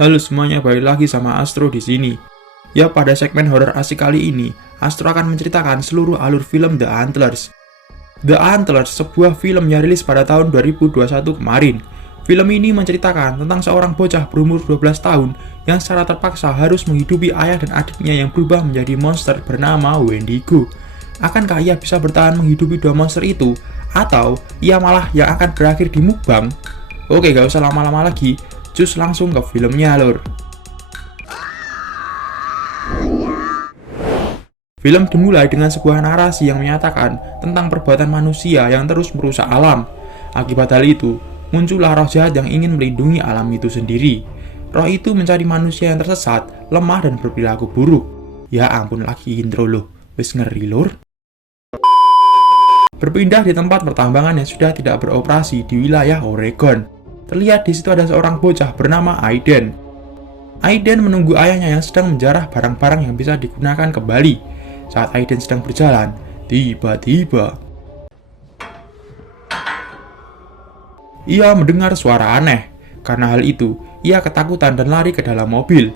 Halo semuanya, balik lagi sama Astro di sini. Ya, pada segmen horor asik kali ini, Astro akan menceritakan seluruh alur film The Antlers. The Antlers, sebuah film yang rilis pada tahun 2021 kemarin. Film ini menceritakan tentang seorang bocah berumur 12 tahun yang secara terpaksa harus menghidupi ayah dan adiknya yang berubah menjadi monster bernama Wendigo. Akankah ia bisa bertahan menghidupi dua monster itu? Atau ia malah yang akan berakhir di mukbang? Oke, gak usah lama-lama lagi, cus langsung ke filmnya lor. Film dimulai dengan sebuah narasi yang menyatakan tentang perbuatan manusia yang terus merusak alam. Akibat hal itu, muncullah roh jahat yang ingin melindungi alam itu sendiri. Roh itu mencari manusia yang tersesat, lemah dan berperilaku buruk. Ya ampun, lagi intro loh, wis ngeri lor. Berpindah di tempat pertambangan yang sudah tidak beroperasi di wilayah Oregon. Terlihat di situ ada seorang bocah bernama Aiden. Aiden menunggu ayahnya yang sedang menjarah barang-barang yang bisa digunakan kembali. Saat Aiden sedang berjalan, tiba-tiba ia mendengar suara aneh. Karena hal itu, ia ketakutan dan lari ke dalam mobil.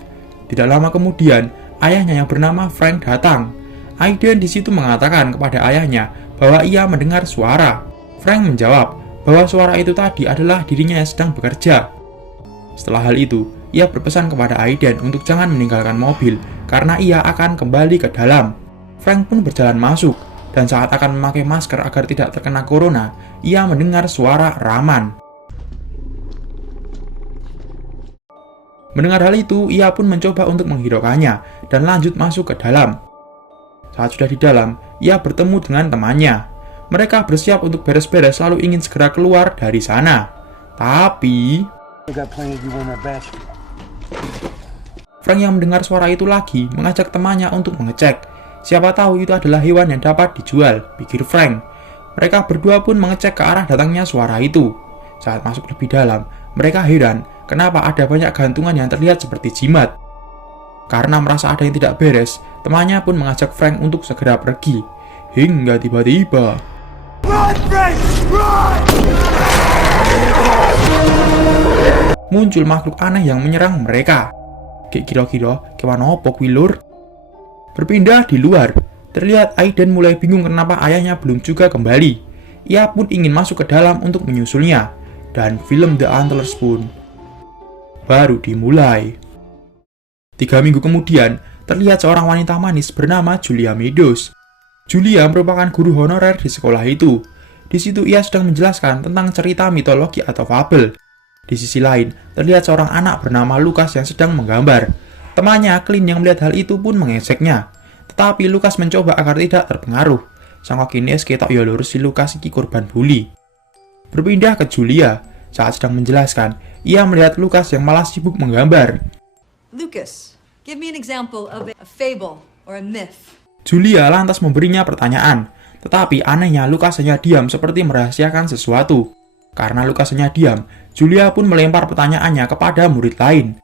Tidak lama kemudian, ayahnya yang bernama Frank datang. Aiden di situ mengatakan kepada ayahnya bahwa ia mendengar suara. Frank menjawab bahwa suara itu tadi adalah dirinya yang sedang bekerja. Setelah hal itu, ia berpesan kepada Aiden untuk jangan meninggalkan mobil karena ia akan kembali ke dalam. Frank pun berjalan masuk, dan saat akan memakai masker agar tidak terkena corona, ia mendengar suara Raman. Mendengar hal itu, ia pun mencoba untuk menghiraukannya dan lanjut masuk ke dalam. Saat sudah di dalam, ia bertemu dengan temannya. Mereka bersiap untuk beres-beres lalu ingin segera keluar dari sana. Tapi Frank yang mendengar suara itu lagi mengajak temannya untuk mengecek. Siapa tahu itu adalah hewan yang dapat dijual, pikir Frank. Mereka berdua pun mengecek ke arah datangnya suara itu. Saat masuk lebih dalam, mereka heran kenapa ada banyak gantungan yang terlihat seperti jimat. Karena merasa ada yang tidak beres, temannya pun mengajak Frank untuk segera pergi. Hingga tiba-tiba muncul makhluk aneh yang menyerang mereka. Kira-kira kewan opo kuwi lur? Berpindah di luar, terlihat Aiden mulai bingung kenapa ayahnya belum juga kembali. Ia pun ingin masuk ke dalam untuk menyusulnya. Dan film The Antlers pun baru dimulai. 3 minggu kemudian, terlihat seorang wanita manis bernama Julia Meadows. Julia merupakan guru honorer di sekolah itu. Di situ ia sedang menjelaskan tentang cerita mitologi atau fabel. Di sisi lain, terlihat seorang anak bernama Lucas yang sedang menggambar. Temannya, Clint, yang melihat hal itu pun mengejeknya. Tetapi Lucas mencoba agar tidak terpengaruh. Sang kokines ketok ya lurus si Lucas iki korban bully. Berpindah ke Julia. Saat sedang menjelaskan, ia melihat Lucas yang malah sibuk menggambar. Lucas, give me an example of a fable or a myth. Julia lantas memberinya pertanyaan. Tetapi anehnya Lucas hanya diam seperti merahasiakan sesuatu. Karena Lucas hanya diam, Julia pun melempar pertanyaannya kepada murid lain.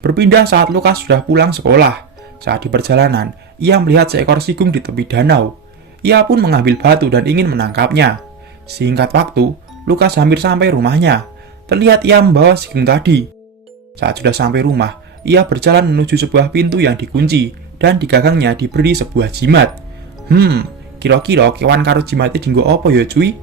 Berpindah saat Lucas sudah pulang sekolah. Saat di perjalanan, ia melihat seekor sigung di tepi danau. Ia pun mengambil batu dan ingin menangkapnya. Singkat waktu, Lucas hampir sampai rumahnya. Terlihat ia membawa sigung tadi. Saat sudah sampai rumah, ia berjalan menuju sebuah pintu yang dikunci dan di gagangnya diberi sebuah jimat. Kira-kira kewan karo jimatnya dinggo apa ya cuy?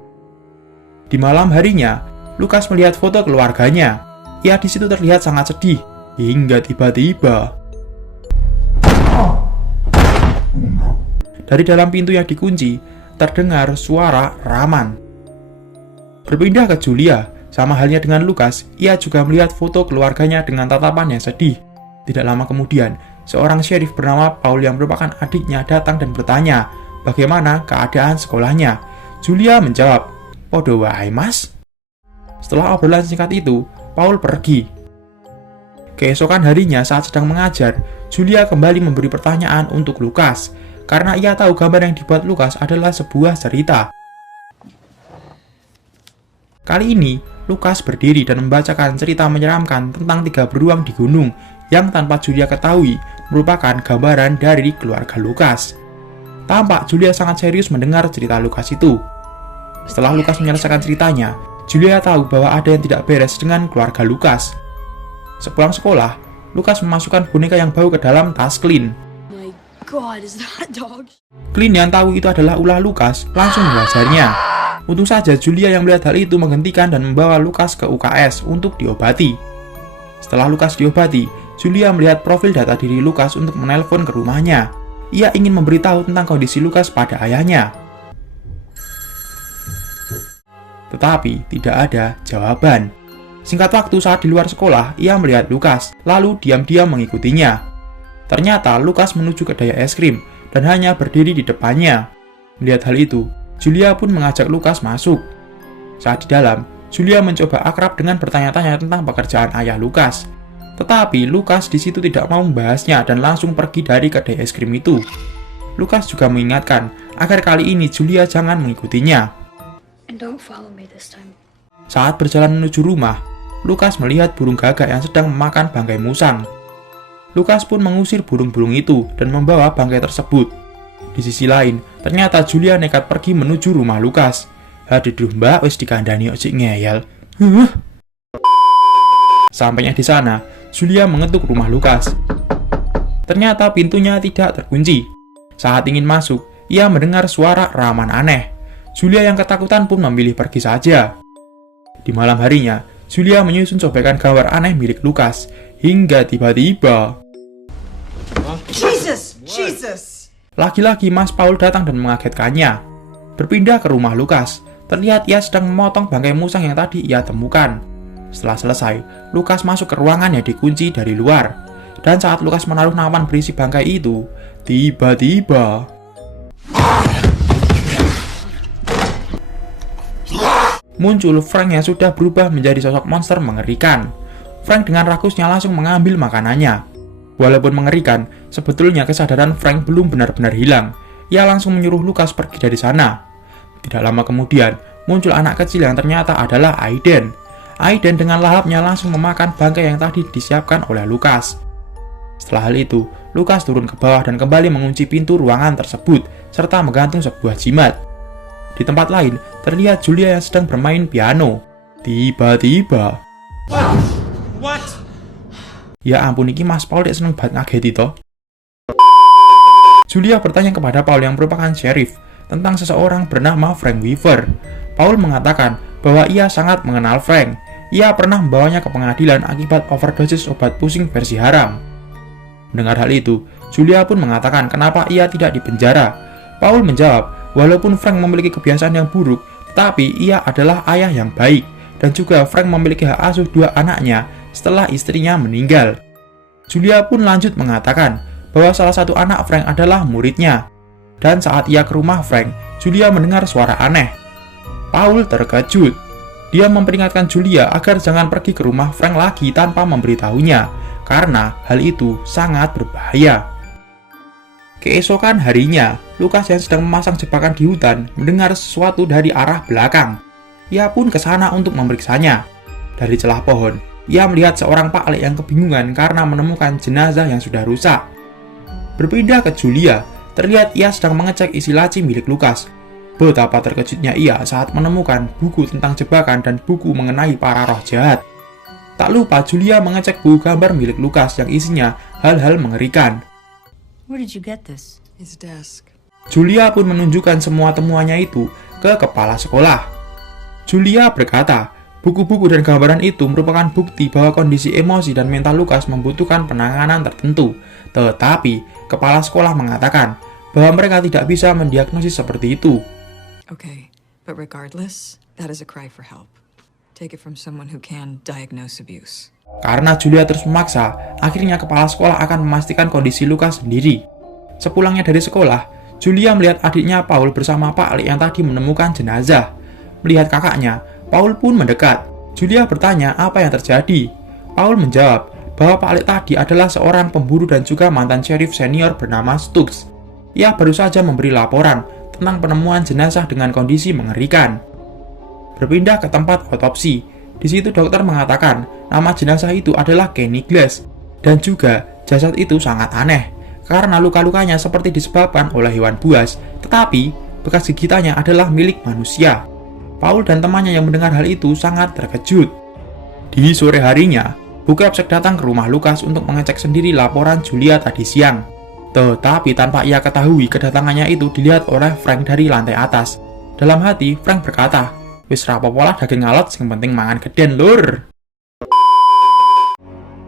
Di malam harinya, Lucas melihat foto keluarganya. Ia di situ terlihat sangat sedih. Hingga tiba-tiba dari dalam pintu yang dikunci terdengar suara Raman. Berpindah ke Julia, sama halnya dengan Lucas, ia juga melihat foto keluarganya dengan tatapan yang sedih. Tidak lama kemudian, seorang sheriff bernama Paul yang merupakan adiknya datang dan bertanya bagaimana keadaan sekolahnya. Julia menjawab, "Podo wae mas." Setelah obrolan singkat itu, Paul pergi. Keesokan harinya saat sedang mengajar, Julia kembali memberi pertanyaan untuk Lucas, karena ia tahu gambar yang dibuat Lucas adalah sebuah cerita. Kali ini, Lucas berdiri dan membacakan cerita menyeramkan tentang 3 beruang di gunung yang tanpa Julia ketahui merupakan gambaran dari keluarga Lucas. Tampak Julia sangat serius mendengar cerita Lucas itu. Setelah Lucas menyelesaikan ceritanya, Julia tahu bahwa ada yang tidak beres dengan keluarga Lukas. Sepulang sekolah, Lukas memasukkan boneka yang bau ke dalam tas Clint. My God, is that dog? Clint yang tahu itu adalah ulah Lukas langsung menghajarnya. Untung saja Julia yang melihat hal itu menghentikan dan membawa Lukas ke UKS untuk diobati. Setelah Lukas diobati, Julia melihat profil data diri Lukas untuk menelpon ke rumahnya. Ia ingin memberitahu tentang kondisi Lukas pada ayahnya. Tetapi tidak ada jawaban. Singkat waktu saat di luar sekolah, ia melihat Lukas, lalu diam-diam mengikutinya. Ternyata Lukas menuju kedai es krim dan hanya berdiri di depannya. Melihat hal itu, Julia pun mengajak Lukas masuk. Saat di dalam, Julia mencoba akrab dengan bertanya-tanya tentang pekerjaan ayah Lukas. Tetapi Lukas di situ tidak mau membahasnya dan langsung pergi dari kedai es krim itu. Lukas juga mengingatkan agar kali ini Julia jangan mengikutinya. And don't follow me this time. Saat berjalan menuju rumah, Lukas melihat burung gagak yang sedang memakan bangkai musang. Lukas pun mengusir burung-burung itu dan membawa bangkai tersebut. Di sisi lain, ternyata Julia nekat pergi menuju rumah Lukas. Aduh mbak, wis dikandani ojek ngeyel. Sampainya di sana, Julia mengetuk rumah Lukas. Ternyata pintunya tidak terkunci. Saat ingin masuk, ia mendengar suara ramahan aneh. Julia yang ketakutan pun memilih pergi saja. Di malam harinya, Julia menyusun sobekan gambar aneh milik Lukas, hingga tiba-tiba Jesus! lagi-lagi Mas Paul datang dan mengagetkannya. Berpindah ke rumah Lukas, terlihat ia sedang memotong bangkai musang yang tadi ia temukan. Setelah selesai, Lukas masuk ke ruangan yang dikunci dari luar. Dan saat Lukas menaruh nampan berisi bangkai itu, tiba-tiba muncul Frank yang sudah berubah menjadi sosok monster mengerikan. Frank dengan rakusnya langsung mengambil makanannya. Walaupun mengerikan, sebetulnya kesadaran Frank belum benar-benar hilang. Ia langsung menyuruh Lukas pergi dari sana. Tidak lama kemudian, muncul anak kecil yang ternyata adalah Aiden. Aiden dengan lahapnya langsung memakan bangkai yang tadi disiapkan oleh Lukas. Setelah hal itu, Lukas turun ke bawah dan kembali mengunci pintu ruangan tersebut, serta menggantung sebuah jimat. Di tempat lain, terlihat Julia yang sedang bermain piano. Tiba-tiba, What? ya ampun, iki Mas Paul dek seneng banget ngageti toh. Julia bertanya kepada Paul yang merupakan sheriff tentang seseorang bernama Frank Weaver. Paul mengatakan bahwa ia sangat mengenal Frank. Ia pernah membawanya ke pengadilan akibat overdosis obat pusing versi haram. Mendengar hal itu, Julia pun mengatakan kenapa ia tidak dipenjara. Paul menjawab, walaupun Frank memiliki kebiasaan yang buruk, tetapi ia adalah ayah yang baik. Dan juga Frank memiliki hak asuh 2 anaknya setelah istrinya meninggal. Julia pun lanjut mengatakan bahwa salah satu anak Frank adalah muridnya. Dan saat ia ke rumah Frank, Julia mendengar suara aneh. Paul terkejut. Dia memperingatkan Julia agar jangan pergi ke rumah Frank lagi tanpa memberitahunya, karena hal itu sangat berbahaya. Keesokan harinya, Lukas yang sedang memasang jebakan di hutan mendengar sesuatu dari arah belakang. Ia pun ke sana untuk memeriksanya. Dari celah pohon, ia melihat seorang Pak Alek yang kebingungan karena menemukan jenazah yang sudah rusak. Berpindah ke Julia, terlihat ia sedang mengecek isi laci milik Lukas. Betapa terkejutnya ia saat menemukan buku tentang jebakan dan buku mengenai para roh jahat. Tak lupa Julia mengecek buku gambar milik Lukas yang isinya hal-hal mengerikan. Where did you get this? His desk. Julia pun menunjukkan semua temuannya itu ke kepala sekolah. Julia berkata, buku-buku dan gambaran itu merupakan bukti bahwa kondisi emosi dan mental Lukas membutuhkan penanganan tertentu. Tetapi, kepala sekolah mengatakan bahwa mereka tidak bisa mendiagnosis seperti itu. Okay, but regardless, that is a cry for help. Take it from someone who can diagnose abuse. Karena Julia terus memaksa, akhirnya kepala sekolah akan memastikan kondisi Lukas sendiri. Sepulangnya dari sekolah, Julia melihat adiknya Paul bersama Pak Ali yang tadi menemukan jenazah. Melihat kakaknya, Paul pun mendekat. Julia bertanya apa yang terjadi. Paul menjawab bahwa Pak Ali tadi adalah seorang pemburu dan juga mantan sheriff senior bernama Stokes. Ia baru saja memberi laporan tentang penemuan jenazah dengan kondisi mengerikan. Berpindah ke tempat otopsi. Di situ dokter mengatakan nama jenazah itu adalah Kenny Glass. Dan juga jasad itu sangat aneh karena luka-lukanya seperti disebabkan oleh hewan buas, tetapi bekas gigitannya adalah milik manusia. Paul dan temannya yang mendengar hal itu sangat terkejut. Di sore harinya, Bu Capsek datang ke rumah Lukas untuk mengecek sendiri laporan Julia tadi siang. Tetapi tanpa ia ketahui, kedatangannya itu dilihat oleh Frank dari lantai atas. Dalam hati, Frank berkata, "Wis rapopo lah daging alot, sing penting mangan geden lur."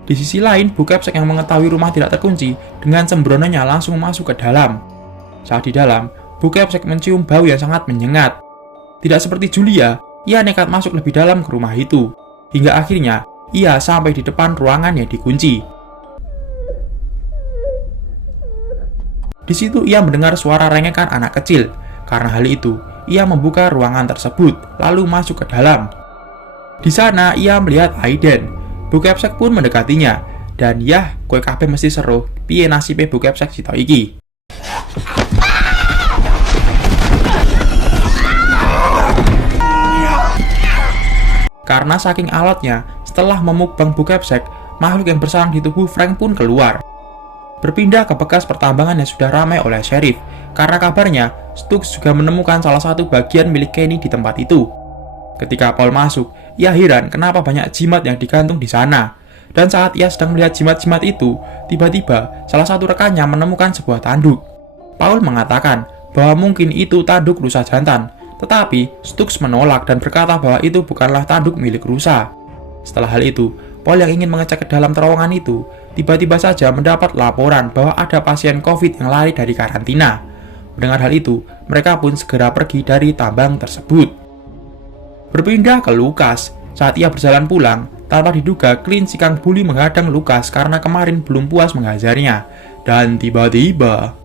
Di sisi lain, Bu Capsek yang mengetahui rumah tidak terkunci, dengan sembrononya langsung masuk ke dalam. Saat di dalam, Bu Capsek mencium bau yang sangat menyengat. Tidak seperti Julia, ia nekat masuk lebih dalam ke rumah itu. Hingga akhirnya, ia sampai di depan ruangan yang dikunci. Di situ ia mendengar suara rengekan anak kecil. Karena hal itu, ia membuka ruangan tersebut, lalu masuk ke dalam. Di sana, ia melihat Aiden. Bu Capsek pun mendekatinya, dan yah, kowe kabeh mesti seru, piye nasibe Bu Capsek sito iki. Karena saking alotnya, setelah memukbang Bu Capsek, makhluk yang bersarang di tubuh Frank pun keluar. Berpindah ke bekas pertambangan yang sudah ramai oleh sheriff, karena kabarnya, Stux juga menemukan salah satu bagian milik Kenny di tempat itu. Ketika Paul masuk, ia heran kenapa banyak jimat yang digantung di sana. Dan saat ia sedang melihat jimat-jimat itu, tiba-tiba salah satu rekannya menemukan sebuah tanduk. Paul mengatakan bahwa mungkin itu tanduk rusa jantan, tetapi Stux menolak dan berkata bahwa itu bukanlah tanduk milik rusa. Setelah hal itu, Paul yang ingin mengecek ke dalam terowongan itu, tiba-tiba saja mendapat laporan bahwa ada pasien COVID yang lari dari karantina. Mendengar hal itu, mereka pun segera pergi dari tambang tersebut. Berpindah ke Lukas, saat ia berjalan pulang, tanpa diduga Clint si kang bully menghadang Lukas karena kemarin belum puas menghajarnya. Dan tiba-tiba...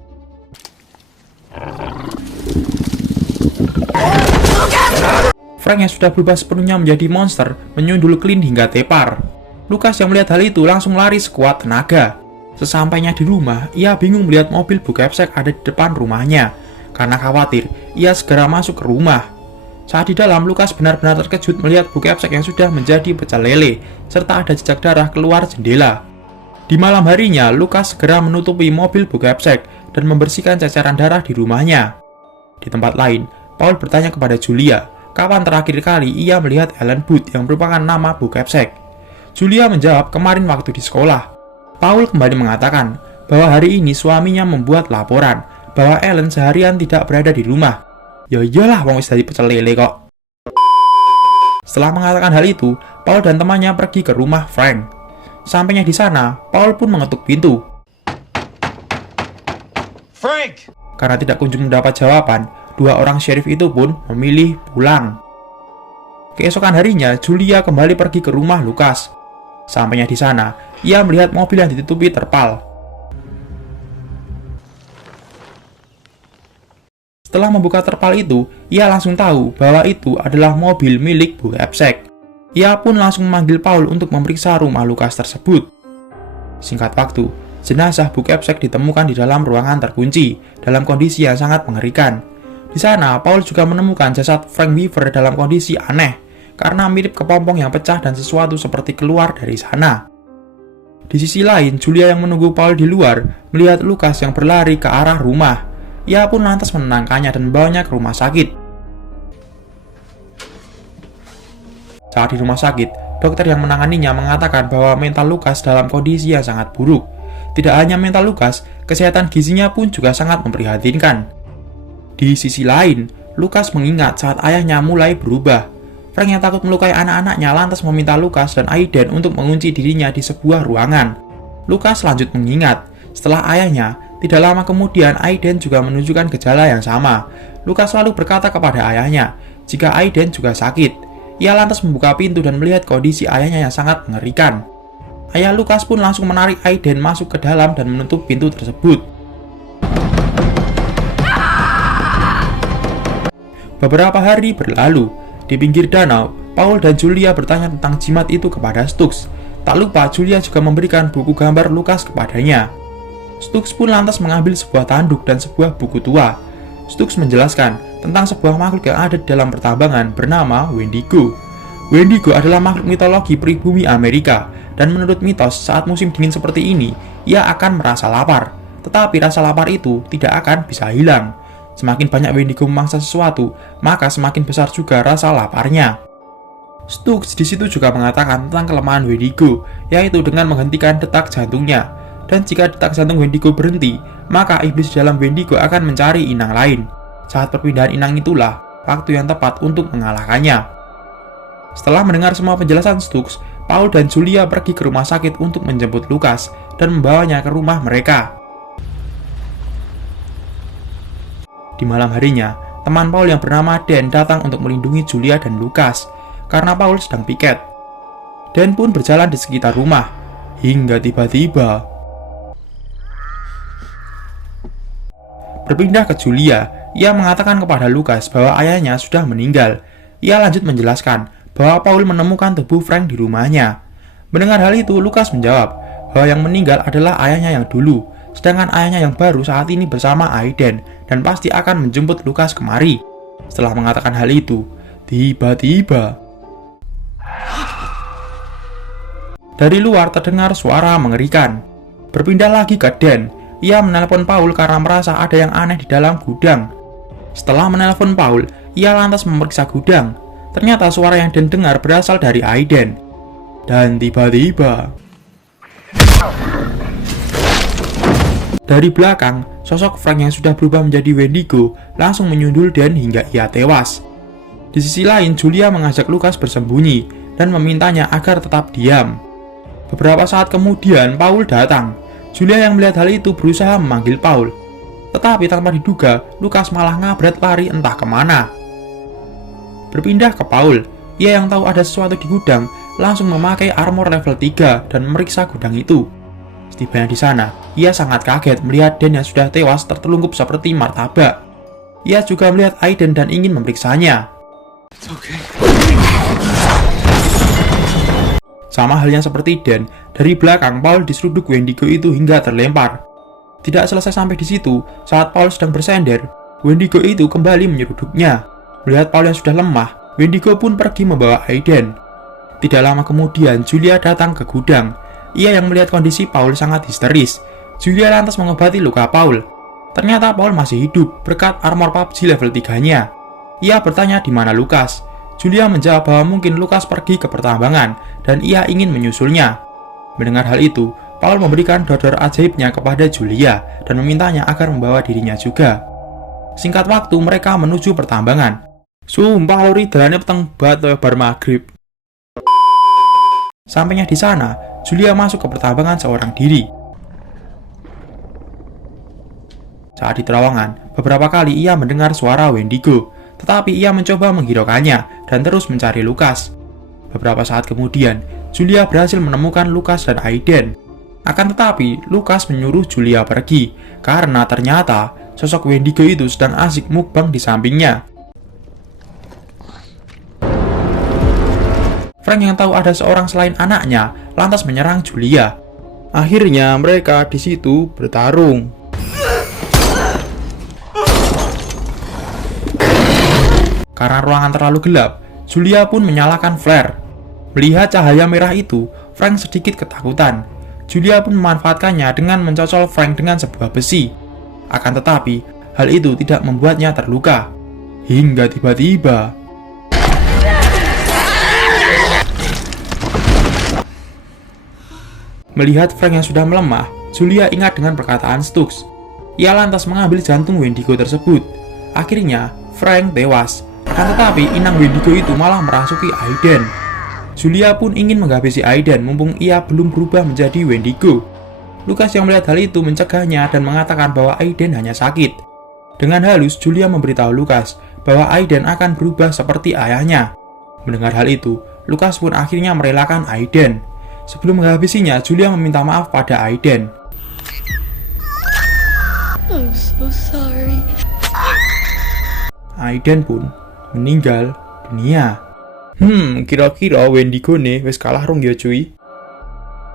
Frank yang sudah berubah sepenuhnya menjadi monster, menyundul Clint hingga tepar. Lukas yang melihat hal itu langsung lari sekuat tenaga. Sesampainya di rumah, ia bingung melihat mobil Bu Capsek ada di depan rumahnya. Karena khawatir, ia segera masuk ke rumah. Saat di dalam, Lukas benar-benar terkejut melihat Bu Capsek yang sudah menjadi pecel lele, serta ada jejak darah keluar jendela. Di malam harinya, Lukas segera menutupi mobil Bu Capsek dan membersihkan ceceran darah di rumahnya. Di tempat lain, Paul bertanya kepada Julia, kapan terakhir kali ia melihat Ellen Booth yang merupakan nama Bu Capsek. Julia menjawab kemarin waktu di sekolah. Paul kembali mengatakan bahwa hari ini suaminya membuat laporan bahwa Ellen seharian tidak berada di rumah. Ya iyalah, wong wis dadi pecel lele kok. Setelah mengatakan hal itu, Paul dan temannya pergi ke rumah Frank. Sampainya di sana, Paul pun mengetuk pintu. Frank! Karena tidak kunjung mendapat jawaban, dua orang sheriff itu pun memilih pulang. Keesokan harinya, Julia kembali pergi ke rumah Lukas. Sampainya di sana, ia melihat mobil yang ditutupi terpal. Setelah membuka terpal itu, ia langsung tahu bahwa itu adalah mobil milik Bu Capsek. Ia pun langsung memanggil Paul untuk memeriksa rumah Lukas tersebut. Singkat waktu, jenazah Bu Capsek ditemukan di dalam ruangan terkunci, dalam kondisi yang sangat mengerikan. Di sana, Paul juga menemukan jasad Frank Weaver dalam kondisi aneh, karena mirip kepompong yang pecah dan sesuatu seperti keluar dari sana. Di sisi lain, Julia yang menunggu Paul di luar, melihat Lukas yang berlari ke arah rumah. Ia pun lantas menenangkannya dan membawanya ke rumah sakit. Saat di rumah sakit, dokter yang menanganinya mengatakan bahwa mental Lukas dalam kondisi yang sangat buruk. Tidak hanya mental Lukas, kesehatan gizinya pun juga sangat memprihatinkan. Di sisi lain, Lukas mengingat saat ayahnya mulai berubah. Frank yang takut melukai anak-anaknya lantas meminta Lukas dan Aiden untuk mengunci dirinya di sebuah ruangan. Lukas lanjut mengingat, setelah ayahnya, tidak lama kemudian Aiden juga menunjukkan gejala yang sama. Lukas selalu berkata kepada ayahnya, jika Aiden juga sakit. Ia lantas membuka pintu dan melihat kondisi ayahnya yang sangat mengerikan. Ayah Lukas pun langsung menarik Aiden masuk ke dalam dan menutup pintu tersebut. Beberapa hari berlalu, di pinggir danau, Paul dan Julia bertanya tentang jimat itu kepada Stux. Tak lupa Julia juga memberikan buku gambar Lukas kepadanya. Stux pun lantas mengambil sebuah tanduk dan sebuah buku tua. Stux menjelaskan tentang sebuah makhluk yang ada di dalam pertambangan bernama Wendigo. Wendigo adalah makhluk mitologi pribumi Amerika, dan menurut mitos saat musim dingin seperti ini, ia akan merasa lapar. Tetapi rasa lapar itu tidak akan bisa hilang. Semakin banyak Wendigo memangsa sesuatu, maka semakin besar juga rasa laparnya. Stokes di situ juga mengatakan tentang kelemahan Wendigo, yaitu dengan menghentikan detak jantungnya. Dan jika detak jantung Wendigo berhenti, maka iblis dalam Wendigo akan mencari inang lain. Saat perpindahan inang itulah waktu yang tepat untuk mengalahkannya. Setelah mendengar semua penjelasan Stokes, Paul dan Julia pergi ke rumah sakit untuk menjemput Lucas dan membawanya ke rumah mereka. Di malam harinya, teman Paul yang bernama Dan datang untuk melindungi Julia dan Lucas karena Paul sedang piket. Dan pun berjalan di sekitar rumah hingga tiba-tiba berpindah ke Julia. Ia mengatakan kepada Lucas bahwa ayahnya sudah meninggal. Ia lanjut menjelaskan bahwa Paul menemukan tubuh Frank di rumahnya. Mendengar hal itu, Lucas menjawab bahwa yang meninggal adalah ayahnya yang dulu, sedangkan ayahnya yang baru saat ini bersama Aiden dan pasti akan menjemput Lucas kemari. Setelah mengatakan hal itu, tiba-tiba dari luar terdengar suara mengerikan. Berpindah lagi ke Dan. Ia menelpon Paul karena merasa ada yang aneh di dalam gudang. Setelah menelpon Paul, ia lantas memeriksa gudang. Ternyata suara yang Dan dengar berasal dari Aiden. Dan tiba-tiba dari belakang, sosok Frank yang sudah berubah menjadi Wendigo langsung menyundul Dan hingga ia tewas. Di sisi lain, Julia mengajak Lucas bersembunyi dan memintanya agar tetap diam. Beberapa saat kemudian, Paul datang. Julia yang melihat hal itu berusaha memanggil Paul. Tetapi tanpa diduga, Lucas malah ngabret lari entah kemana. Berpindah ke Paul, ia yang tahu ada sesuatu di gudang langsung memakai armor level 3 dan memeriksa gudang itu. Setibanya di sana, ia sangat kaget melihat Dan yang sudah tewas tertelungkup seperti martabak. Ia juga melihat Aiden dan ingin memeriksanya. Sama halnya seperti Dan, dari belakang Paul diseruduk Wendigo itu hingga terlempar. Tidak selesai sampai di situ, saat Paul sedang bersender, Wendigo itu kembali menyeruduknya. Melihat Paul yang sudah lemah, Wendigo pun pergi membawa Aiden. Tidak lama kemudian, Julia datang ke gudang. Ia yang melihat kondisi Paul sangat histeris. Julia lantas mengobati luka Paul. Ternyata Paul masih hidup berkat armor PUBG level 3-nya. Ia bertanya di mana Lucas. Julia menjawab bahwa mungkin Lucas pergi ke pertambangan dan ia ingin menyusulnya. Mendengar hal itu, Paul memberikan dodor ajaibnya kepada Julia dan memintanya agar membawa dirinya juga. Singkat waktu, mereka menuju pertambangan. Sumpah lori dalannya peteng banget bar maghrib. Sampainya di sana, Julia masuk ke pertambangan seorang diri. Saat di terowongan, beberapa kali ia mendengar suara Wendigo, tetapi ia mencoba menghiraukannya dan terus mencari Lucas. Beberapa saat kemudian, Julia berhasil menemukan Lucas dan Aiden. Akan tetapi, Lucas menyuruh Julia pergi, karena ternyata sosok Wendigo itu sedang asik mukbang di sampingnya. Frank yang tahu ada seorang selain anaknya, lantas menyerang Julia. Akhirnya mereka di situ bertarung. Karena ruangan terlalu gelap, Julia pun menyalakan flare. Melihat cahaya merah itu, Frank sedikit ketakutan. Julia pun memanfaatkannya dengan mencocol Frank dengan sebuah besi. Akan tetapi, hal itu tidak membuatnya terluka. Hingga tiba-tiba melihat Frank yang sudah melemah, Julia ingat dengan perkataan Stokes. Ia lantas mengambil jantung Wendigo tersebut. Akhirnya, Frank tewas. Akan tetapi, inang Wendigo itu malah merasuki Aiden. Julia pun ingin menghabisi Aiden mumpung ia belum berubah menjadi Wendigo. Lucas yang melihat hal itu mencegahnya dan mengatakan bahwa Aiden hanya sakit. Dengan halus, Julia memberitahu Lucas bahwa Aiden akan berubah seperti ayahnya. Mendengar hal itu, Lucas pun akhirnya merelakan Aiden. Sebelum menghabisinya, Julia meminta maaf pada Aiden. I'm so sorry. Aiden pun meninggal dunia. Kira-kira Wendigo nih wis kalah rung ya cuy.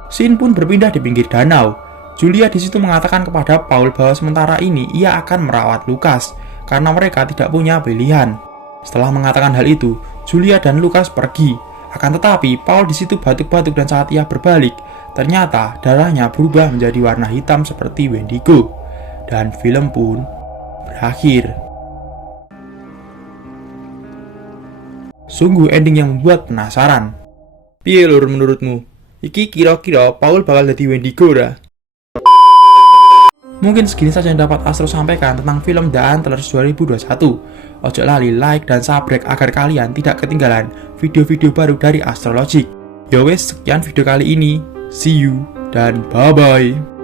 Scene pun berpindah di pinggir danau. Julia di situ mengatakan kepada Paul bahwa sementara ini ia akan merawat Lucas karena mereka tidak punya pilihan. Setelah mengatakan hal itu, Julia dan Lucas pergi. Akan tetapi, Paul di situ batuk-batuk dan saat ia berbalik, ternyata darahnya berubah menjadi warna hitam seperti Wendigo. Dan film pun berakhir. Sungguh ending yang membuat penasaran. Piye lur menurutmu? Iki kira-kira Paul bakal dadi Wendigo ora? Mungkin segini saja yang dapat Astro sampaikan tentang film The Antlers 2021. Ojo lali like dan subscribe agar kalian tidak ketinggalan video-video baru dari Astrologic. Yowes, sekian video kali ini. See you dan bye-bye.